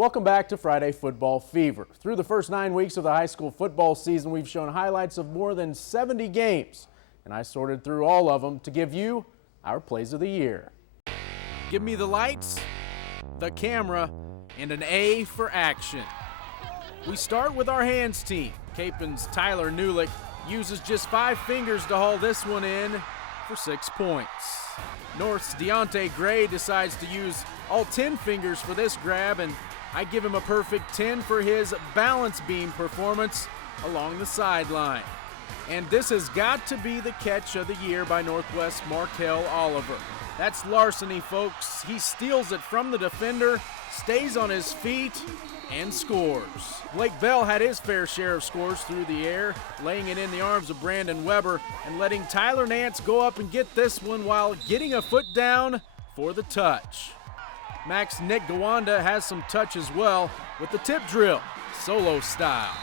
Welcome back to Friday Football Fever. Through the first 9 weeks of the high school football season, we've shown highlights of more than 70 games, and I sorted through all of them to give you our plays of the year. Give me the lights, the camera, and an A for action. We start with our hands team. Capen's Tyler Newlick uses just 5 fingers to haul this one in for 6 points. North's Deontay Gray decides to use all 10 fingers for this grab, and I give him a perfect 10 for his balance beam performance along the sideline. And this has got to be the catch of the year by Northwest Markel Oliver. That's larceny, folks. He steals it from the defender, stays on his feet, and scores. Blake Bell had his fair share of scores through the air, laying it in the arms of Brandon Weber and letting Tyler Nance go up and get this one while getting a foot down for the touch. Max Nick Gawanda has some touch as well with the tip drill, solo style.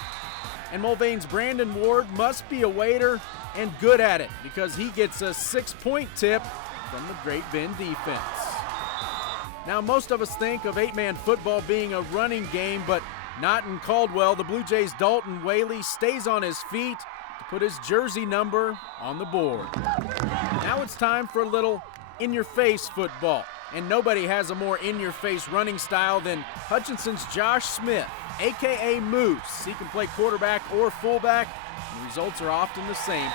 And Mulvane's Brandon Ward must be a waiter and good at it because he gets a 6-point tip from the Great Bend defense. Now, most of us think of 8-man football being a running game, but not in Caldwell. The Blue Jays' Dalton Whaley stays on his feet to put his jersey number on the board. Now it's time for a little in-your-face football. And nobody has a more in-your-face running style than Hutchinson's Josh Smith, a.k.a. Moose. He can play quarterback or fullback, and the results are often the same.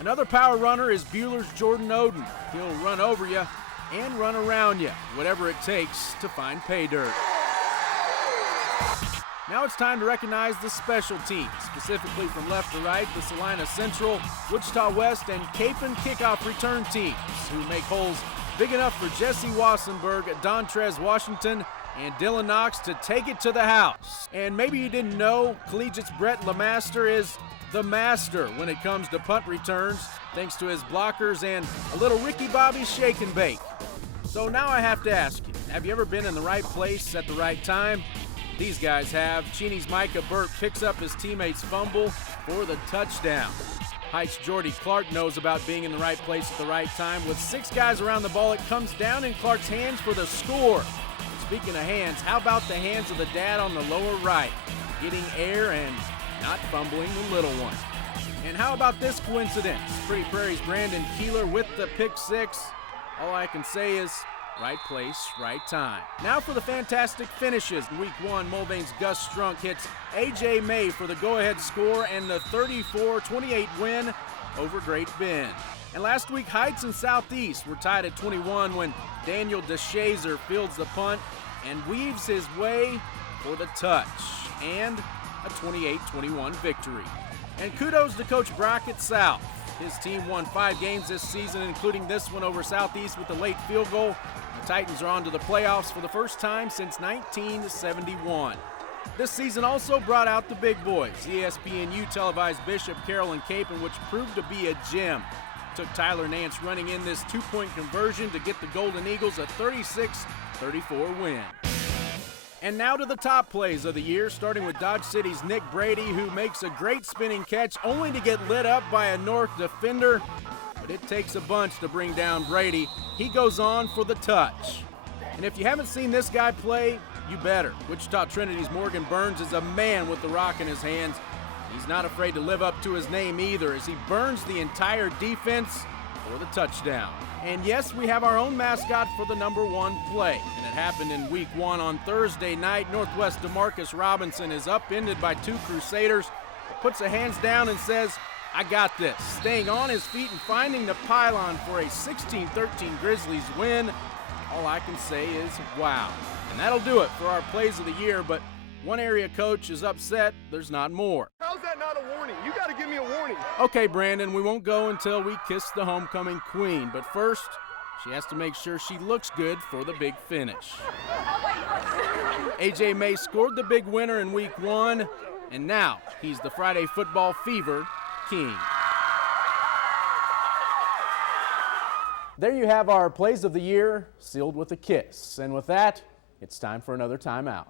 Another power runner is Bueller's Jordan Oden. He'll run over you and run around you, whatever it takes to find pay dirt. Now it's time to recognize the special teams, specifically from left to right, the Salina Central, Wichita West, and Capen kickoff return teams, who make holes big enough for Jesse Wassenberg, Dontrez Washington, and Dylan Knox to take it to the house. And maybe you didn't know, Collegiate's Brett Lemaster is the master when it comes to punt returns, thanks to his blockers and a little Ricky Bobby shake and bake. So now I have to ask you, have you ever been in the right place at the right time? These guys have. Cheney's Micah Burke picks up his teammate's fumble for the touchdown. Heights' Jordy Clark knows about being in the right place at the right time. With 6 guys around the ball, it comes down in Clark's hands for the score. Speaking of hands, how about the hands of the dad on the lower right? Getting air and not fumbling the little one. And how about this coincidence? Pretty Prairie's Brandon Keeler with the pick 6. All I can say is right place, right time. Now for the fantastic finishes. In week 1, Mulvane's Gus Strunk hits A.J. May for the go-ahead score and the 34-28 win over Great Bend. And last week, Heights and Southeast were tied at 21 when Daniel DeShazer fields the punt and weaves his way for the touch and a 28-21 victory. And kudos to Coach Brock at South. His team won 5 games this season, including this one over Southeast with a late field goal. The Titans are on to the playoffs for the first time since 1971. This season also brought out the big boys. ESPNU televised Bishop, Carroll, and Capen, which proved to be a gem. Took Tyler Nance running in this 2-point conversion to get the Golden Eagles a 36-34 win. And now to the top plays of the year, starting with Dodge City's Nick Brady, who makes a great spinning catch only to get lit up by a North defender. But it takes a bunch to bring down Brady. He goes on for the touch. And if you haven't seen this guy play, you better. Wichita Trinity's Morgan Burns is a man with the rock in his hands. He's not afraid to live up to his name either as he burns the entire defense for the touchdown. And yes, we have our own mascot for the number 1 play. And it happened in week 1 on Thursday night. Northwest DeMarcus Robinson is upended by 2 Crusaders, puts the hands down and says, "I got this," staying on his feet and finding the pylon for a 16-13 Grizzlies win. All I can say is wow. And that'll do it for our plays of the year, but one area coach is upset there's not more. How's that not a warning? You got to give me a warning. Okay, Brandon, we won't go until we kiss the homecoming queen, but first, she has to make sure she looks good for the big finish. A.J. May scored the big winner in week 1, and now he's the Friday Football Fever king. There you have our plays of the year, sealed with a kiss. And with that, it's time for another timeout.